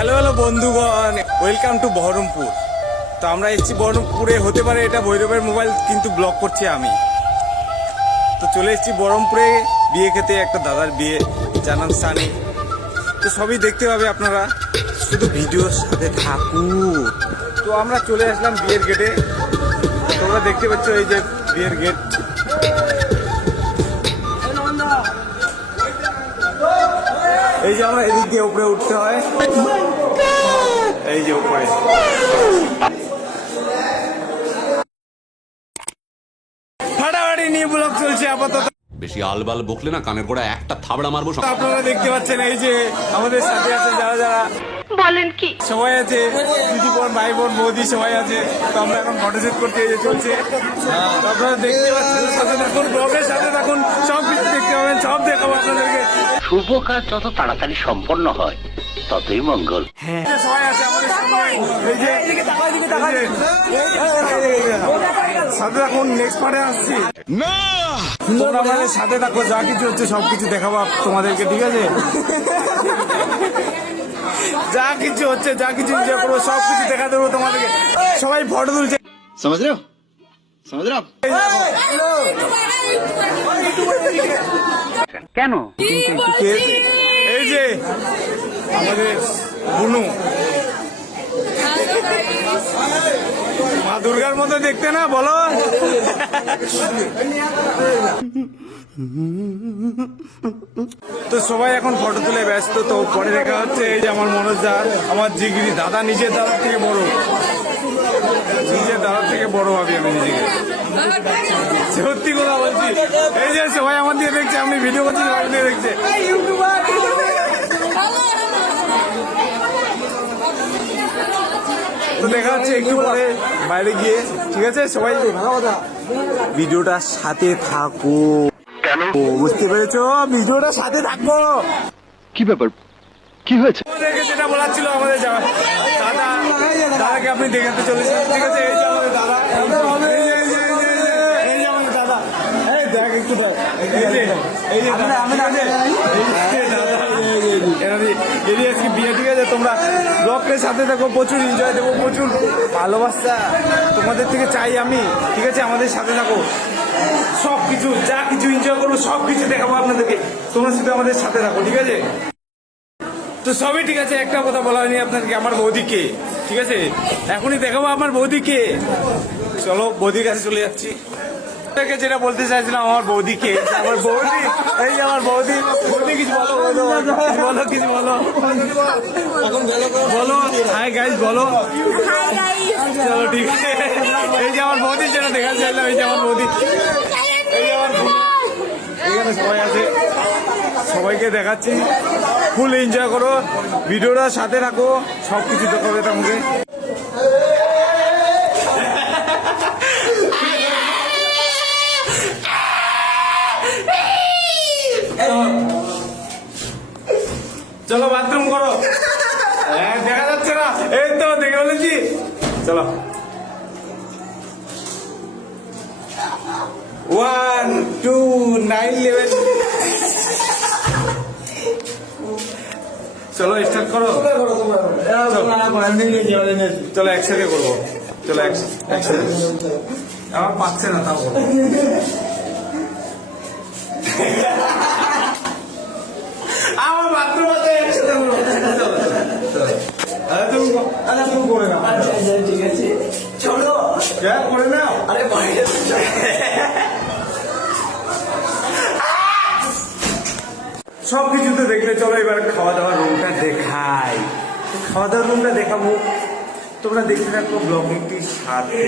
Hello hello বন্ধুগণ, welcome to Baharampur. তো আমরা এসেছি বহরমপুরে, হতে পারে এটা ভৈরবের মোবাইল, কিন্তু ব্লগ করছি আমি। তো চলে এসেছি বহরমপুরে বিয়ে খেতে, একটা দাদার বিয়ে, যার নাম সানি। তো সবই দেখতে পাবে আপনারা, শুধু ভিডিওর সাথে থাকুন। তো আমরা চলে আসলাম বিয়ের গেটে। তোমরা দেখতে পাচ্ছ এই যে বিয়ের গেট। এই যে আমরা এদিক দিয়ে উপরে উঠতে হয়, এই যে উপরে। ফাটাফাটি নিয়ে ব্লগ চলছে আপাতত। বেশি আলবাল বকলে না কানের গোড়া একটা থাবড়া মারবো। আপনারা দেখতে পাচ্ছেন এই যে আমাদের সাথে আছে যারা যারা বলেন কি সবাই আছে, দিদি বোন, ভাই বোন, বৌদি সবাই আছে। তো আমরা এখন ফটোশুট করতে এই যে চলছে। আপনারা দেখতে পাচ্ছেন, সাথে থাকুন, ব্লগের সাথে থাকুন, সব কিছু দেখতে পাবেন, সব দেখাবো আপনাদেরকে। শুভ কাজ যত তাড়াতাড়ি সম্পন্ন হয় ততই মঙ্গল। হ্যাঁ, সবাই আছে আমাদের সঙ্গে। এই যে সাথে থাকুন, নেক্সট পার্টে আসছি। তোমরা আমাদের সাথে থাকো, যা কিছু হচ্ছে সবকিছু দেখাবো তোমাদেরকে, ঠিক আছে? যা কিছু হচ্ছে, যা কিছু এনজয় করবো, সবকিছু দেখা দেবো তোমাদেরকে। সবাই ফটো তুলছে, समझ रहे हो आप? কেন? এই যে আমাদের বুনু, মা দুর্গার মতো দেখতে না, বলো? তো সবাই এখন ফটো তুলে ব্যস্ত। তো পরে দেখা হচ্ছে। এই যে আমার মনোজ দা, আমার জিগরি দাদা, নিজের দাদার থেকে বড়, নিজের দাদার থেকে বড় ভাবি আমি নিজেকে, সত্যি কথা বলছি। এই যে সবাই আমার দিয়ে দেখছে, আমি ভিডিও করছি, সবাই দিয়ে দেখছে। তো দেখা হচ্ছে একটু পরে বাইরে গিয়ে, ঠিক আছে? সবাই ভিডিওটার সাথে থাকো। কেন? বুঝতে পেরেছো? ভিডিওটার সাথে থাকো। কি ব্যাপার, কি হয়েছে? আমাদেরকে যেটা বলার ছিল, আমাদের দাদা, দাদাকে আপনি দেখাতে চলেছেন, ঠিক আছে? এই যে আমাদের দাদা, এই যে আমাদের দাদা, এই দেখ একটু দেখ, এই যে দাদা, ঠিক আছে? এরই আজকে বিয়ে, ঠিক আছে? তোমরা ব্লগের সাথে থাকো, প্রচুর এনজয় দেবো, প্রচুর ভালোবাসা তোমাদের থেকে চাই আমি, ঠিক আছে? আমাদের সাথে থাকো, সব কিছু, যা কিছু এনজয় করবো সব কিছু দেখাবো আপনাদেরকে। তোমরা শুধু আমাদের সাথে থাকো, ঠিক আছে? তো সবই ঠিক আছে, একটা কথা বলা হয়নি আপনাদেরকে, আমার বৌদিকে, ঠিক আছে? এখনই দেখাবো আমার বৌদিকে। চলো বৌদির কাছে চলে যাচ্ছি। যেটা বলতে চাইছিলাম, আমার বৌদিকে, আমার বৌদি, এই যে আমার বৌদি। বৌদি কিছু বলো, বলো, কিছু বলো, বলো। হাই গাইস বলো। চলো ঠিক আছে। এই যে আমার বৌদি, যেটা দেখা চাইলাম, এই যে আমার বৌদি, এই যে আমার বৌদি। এখানে সবাই আছে, সবাইকে দেখাচ্ছি। ফুল এনজয় করো, ভিডিওটা সাথে রাখো, সব কিছু দেখাবে তোমাকে। চলো বাথরুম করো। দেখা যাচ্ছে না, এই তো দেখে বলেছি। চলো 1 2 9 11। চলো স্টার্ট করো। চলো একসাথে করবো, চলো একসাথে। আমার পাচ্ছে না, তাও আমার বাথরুম আছে, একসাথে করবো। তুমি করে নাও, ঠিক আছে? চলো করে নাও। আরে সব কিছু তো দেখলে, চলো এবার খাওয়া দাওয়ার রুমটা দেখাই। খাওয়া দাওয়ার রুমটা দেখাবো, তোমরা দেখতে থাকো ব্লগটির সাথে।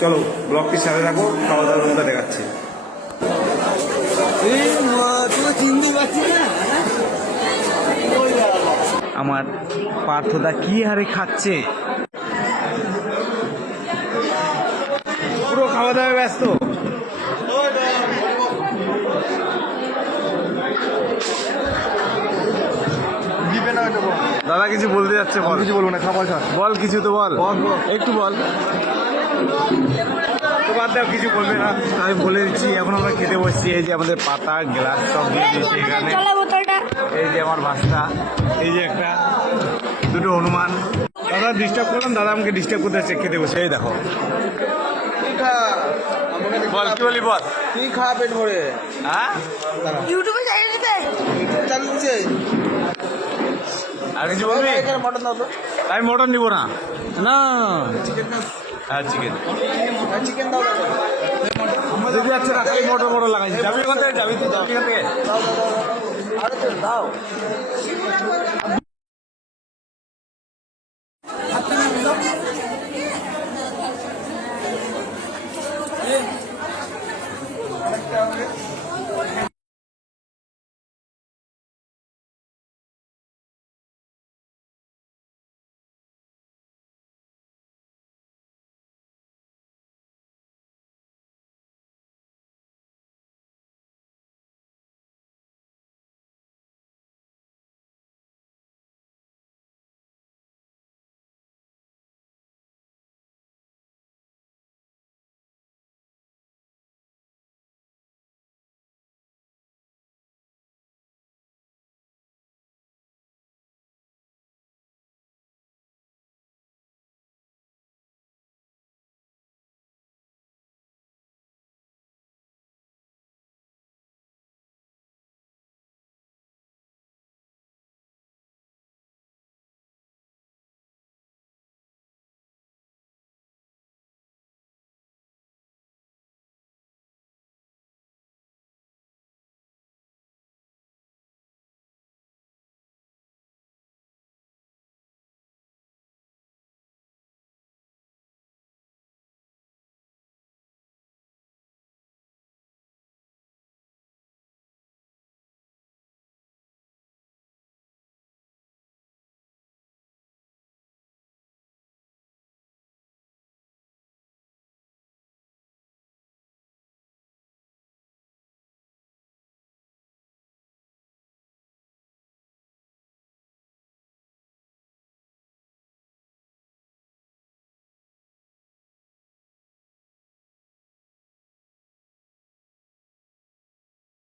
চলো ব্লগটির সাথে থাকো, খাওয়া দাওয়ার রুমটা দেখাচ্ছি। আমার পার্থদা কি হারে খাচ্ছে, পুরো খাওয়া দাওয়া ব্যস্ত। দাদা কিছু বলতে যাচ্ছে, বল। কিছু বলবো না, খাবার খা, বল কিছু তো বল, একটু বল। তো বাদ দাও, কিছু বলবে না, আমি বলে দিচ্ছি। এখন আমরা খেতে বসছি, এই যে আমাদের পাতা, গ্লাস সব দিয়ে দিয়েছি এখানে। এই যে আমার বাচ্চা, এই যে একটা দুটো হনুমান। দাদা ডিস্টার্ব করলাম, দাদা আমাকে ডিস্টার্ব করতে হচ্ছে খেতে বসে। এই দেখো বল, কি বলি বল। কি খাওয়া পেট ভরে? হ্যাঁ ইউটিউবে জায়গা দিতে ইউটিউব চালিয়েছে। আর কিছু বলবি? মটন দাও তো। আমি মটন নিবো না। না চিকেন দাও। হ্যাঁ চিকেন চিকেন দাও দাও যদি যাচ্ছে না, খালি মোটর মোটর লাগাইছি। যাবি ওখান থেকে? যাবি তুই? যাবি এখান থেকে? দাও। আরে তো দাও।